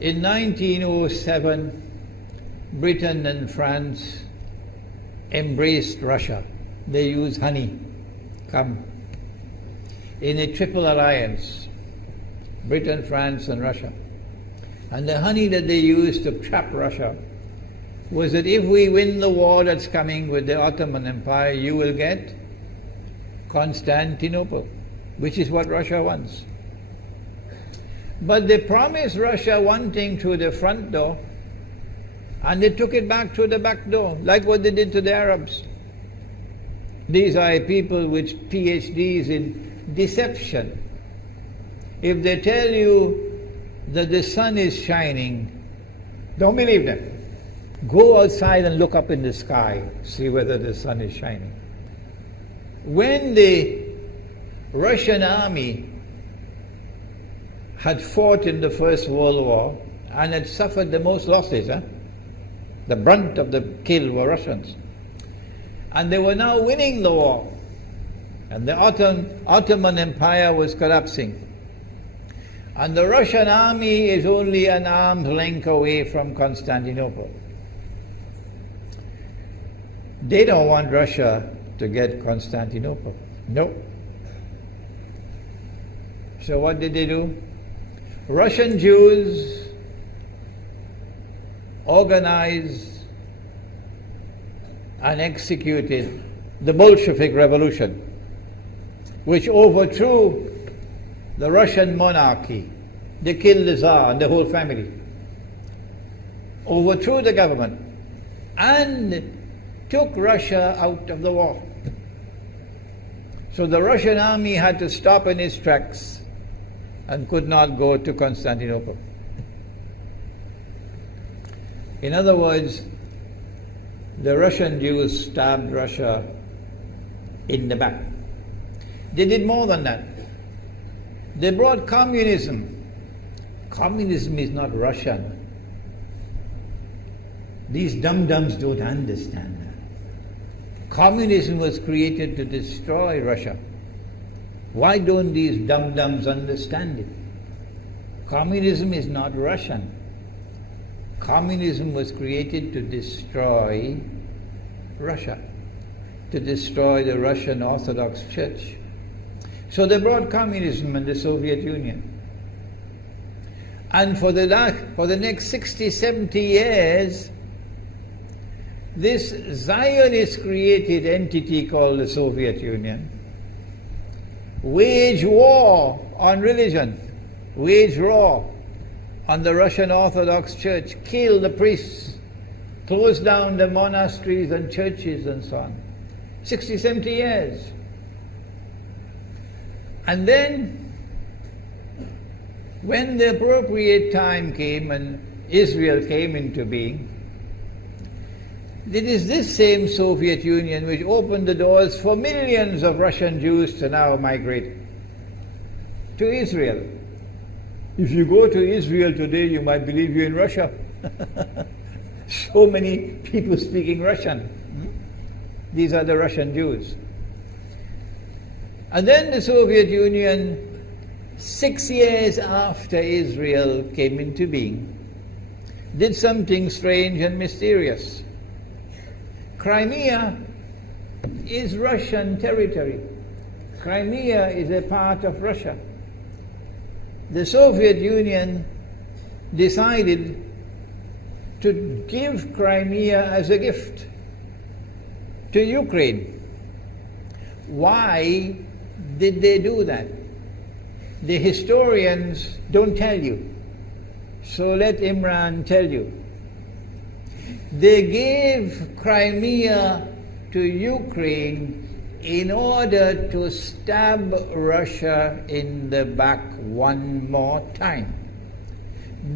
In 1907, Britain and France embraced Russia. They used honey, in a triple alliance, Britain, France and Russia. And the honey that they used to trap Russia was that if we win the war that's coming with the Ottoman Empire, you will get Constantinople, which is what Russia wants. But they promised Russia one thing through the front door, and they took it back through the back door, like what they did to the Arabs. These are people with PhDs in deception. If they tell you that the sun is shining, don't believe them. Go outside and look up in the sky, see whether the sun is shining. When the Russian army had fought in the First World War and had suffered the most losses, the brunt of the kill were Russians. And they were now winning the war. And the Ottoman Empire was collapsing. And the Russian army is only an arm's length away from Constantinople. They don't want Russia to get Constantinople. No. So what did they do? Russian Jews organized and executed the Bolshevik Revolution, which overthrew the Russian monarchy. They killed the Tsar and the whole family, overthrew the government, and took Russia out of the war. So the Russian army had to stop in its tracks and could not go to Constantinople. In other words, the Russian Jews stabbed Russia in the back. They did more than that. They brought communism. Communism is not Russian. These dum-dums don't understand that. Communism was created to destroy Russia. Why don't these dum-dums understand it? Communism is not Russian. Communism was created to destroy Russia, to destroy the Russian Orthodox Church. So they brought communism in the Soviet Union. And for the next 60, 70 years, this Zionist-created entity called the Soviet Union waged war on religion, waged war on the Russian Orthodox Church, killed the priests, closed down the monasteries and churches and so on. 60, 70 years. And then, when the appropriate time came and Israel came into being, it is this same Soviet Union which opened the doors for millions of Russian Jews to now migrate to Israel. If you go to Israel today, you might believe you're in Russia. So many people speaking Russian. These are the Russian Jews. And then the Soviet Union, 6 years after Israel came into being, did something strange and mysterious. Crimea is Russian territory. Crimea is a part of Russia. The Soviet Union decided to give Crimea as a gift to Ukraine. Why did they do that? The historians don't tell you. So let Imran tell you. They gave Crimea to Ukraine in order to stab Russia in the back one more time.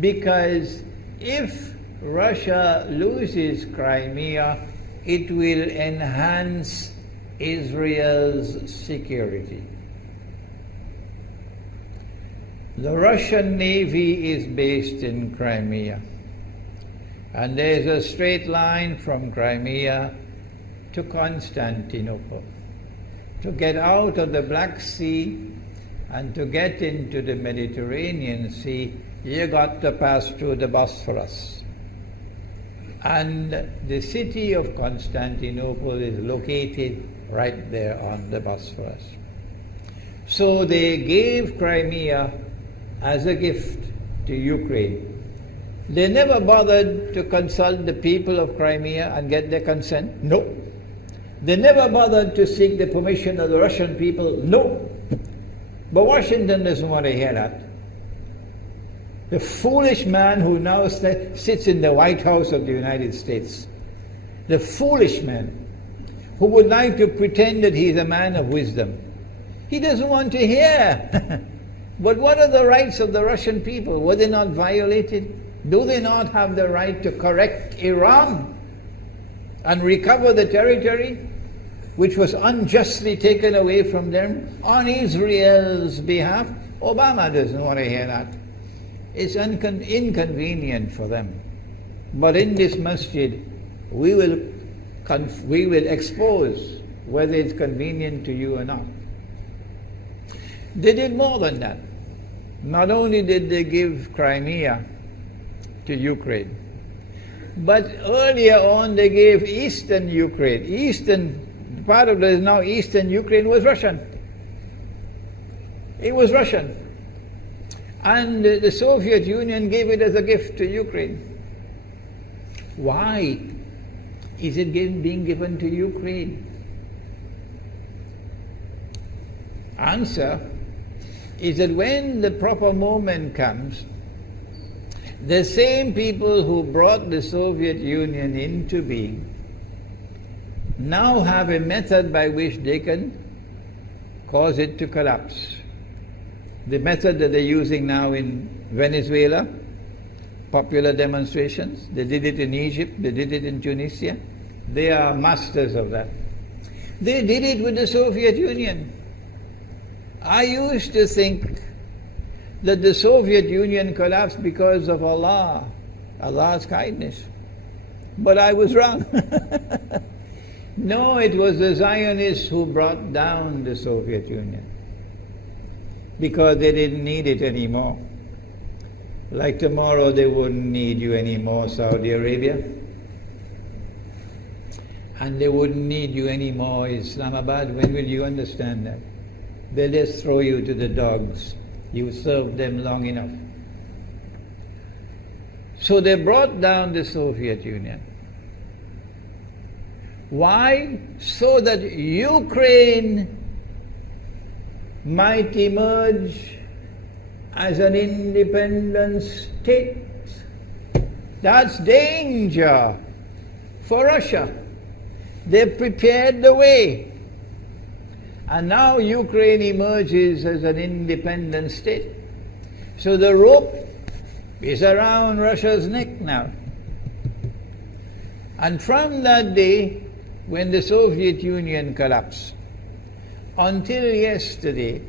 Because if Russia loses Crimea, it will enhance Israel's security. The Russian Navy is based in Crimea. And there's a straight line from Crimea to Constantinople. To get out of the Black Sea and to get into the Mediterranean Sea, you got to pass through the Bosphorus. And the city of Constantinople is located right there on the Bosphorus. So they gave Crimea as a gift to Ukraine. They never bothered to consult the people of Crimea and get their consent. No. They never bothered to seek the permission of the Russian people. No. But Washington doesn't want to hear that. The foolish man who now sits in the White House of the United States, the foolish man who would like to pretend that he's a man of wisdom, he doesn't want to hear. But what are the rights of the Russian people? Were they not violated? Do they not have the right to correct Iran and recover the territory which was unjustly taken away from them on Israel's behalf? Obama doesn't want to hear that. It's inconvenient for them. But in this masjid, we will expose whether it's convenient to you or not. They did more than that. Not only did they give Crimea to Ukraine, but earlier on they gave eastern Ukraine. Eastern, part of it is now eastern Ukraine was Russian. It was Russian. And the Soviet Union gave it as a gift to Ukraine. Why is it being given to Ukraine? Answer is that when the proper moment comes, the same people who brought the Soviet Union into being now have a method by which they can cause it to collapse. The method that they're using now in Venezuela, popular demonstrations, they did it in Egypt, they did it in Tunisia. They are masters of that. They did it with the Soviet Union. I used to think that the Soviet Union collapsed because of Allah's kindness. But I was wrong. No, it was the Zionists who brought down the Soviet Union because they didn't need it anymore. Like tomorrow they wouldn't need you anymore, Saudi Arabia. And they wouldn't need you anymore, Islamabad. When will you understand that? They'll just throw you to the dogs. You served them long enough. So they brought down the Soviet Union. Why? So that Ukraine might emerge as an independent state. That's danger for Russia. They prepared the way. And now Ukraine emerges as an independent state. So the rope is around Russia's neck now. And from that day, when the Soviet Union collapsed, until yesterday,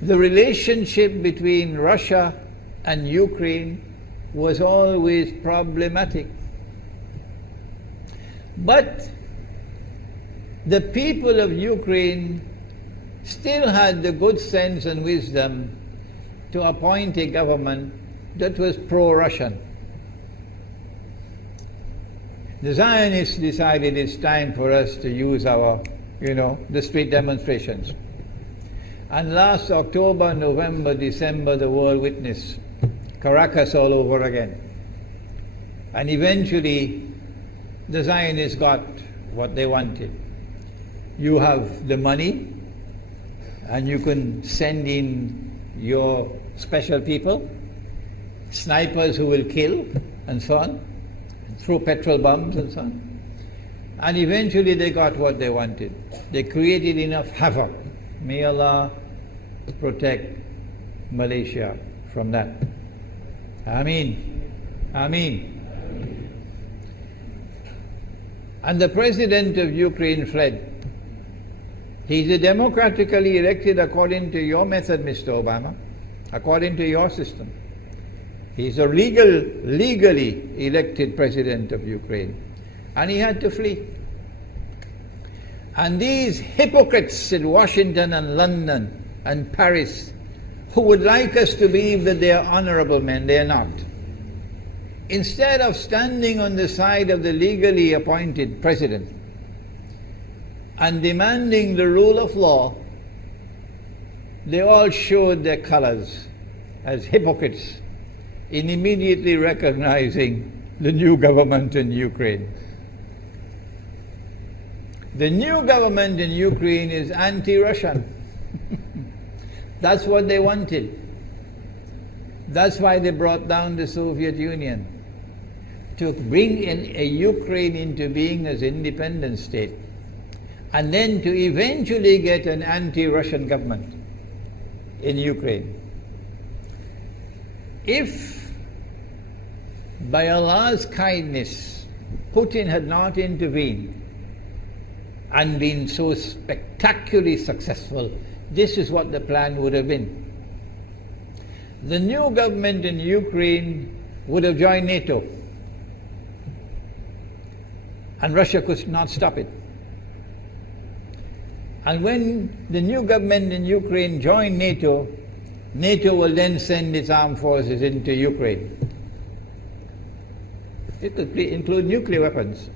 the relationship between Russia and Ukraine was always problematic. But the people of Ukraine still had the good sense and wisdom to appoint a government that was pro-Russian. The Zionists decided it's time for us to use our, the street demonstrations. And last October, November, December, the world witnessed Caracas all over again. And eventually, the Zionists got what they wanted. You have the money, and you can send in your special people, snipers who will kill, and so on, throw petrol bombs and so on. And eventually they got what they wanted. They created enough havoc. May Allah protect Malaysia from that. Ameen. Ameen. And the president of Ukraine fled. He's a democratically elected according to your method, Mr. Obama, according to your system. He's a legally elected president of Ukraine. And he had to flee. And these hypocrites in Washington and London and Paris who would like us to believe that they are honorable men. They are not. Instead of standing on the side of the legally appointed president and demanding the rule of law, they all showed their colors as hypocrites in immediately recognizing the new government in Ukraine. The new government in Ukraine is anti-Russian. That's what they wanted. That's why they brought down the Soviet Union, to bring in a Ukraine into being as independent state, and then to eventually get an anti-Russian government in Ukraine. If by Allah's kindness Putin had not intervened and been so spectacularly successful, this is what the plan would have been. The new government in Ukraine would have joined NATO, and Russia could not stop it. And when the new government in Ukraine joined NATO, NATO will then send its armed forces into Ukraine. It could include nuclear weapons.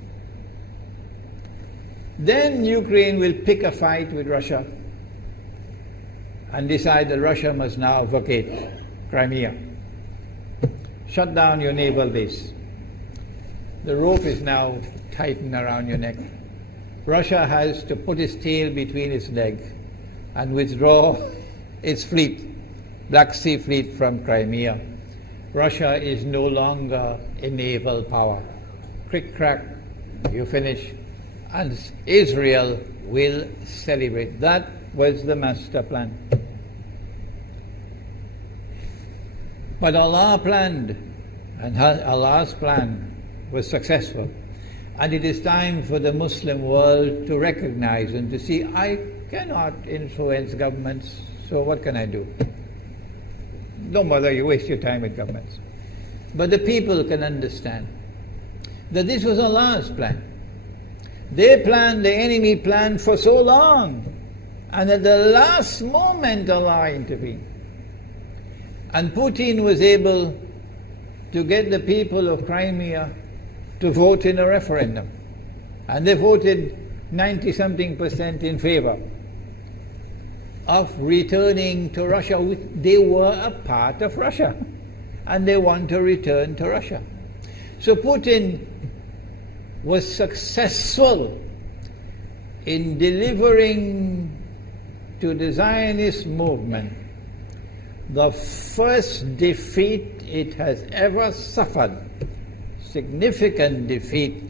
Then Ukraine will pick a fight with Russia and decide that Russia must now vacate Crimea. Shut down your naval base. The rope is now tightened around your neck. Russia has to put its tail between its legs and withdraw its fleet, Black Sea Fleet, from Crimea. Russia is no longer a naval power. Crick crack, you finish. And Israel will celebrate. That was the master plan. But Allah planned, and Allah's plan was successful. And it is time for the Muslim world to recognize and to see, I cannot influence governments, so what can I do? Don't bother, you waste your time with governments. But the people can understand that this was Allah's plan. They planned, the enemy planned for so long, and at the last moment Allah intervened. And Putin was able to get the people of Crimea to vote in a referendum. And they voted 90-something% in favor of returning to Russia. They were a part of Russia, and they want to return to Russia. So Putin was successful in delivering to the Zionist movement the first defeat it has ever suffered, significant defeat,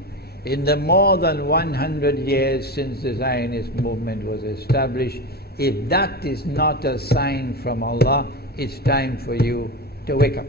in the more than 100 years since the Zionist movement was established. If that is not a sign from Allah, it's time for you to wake up.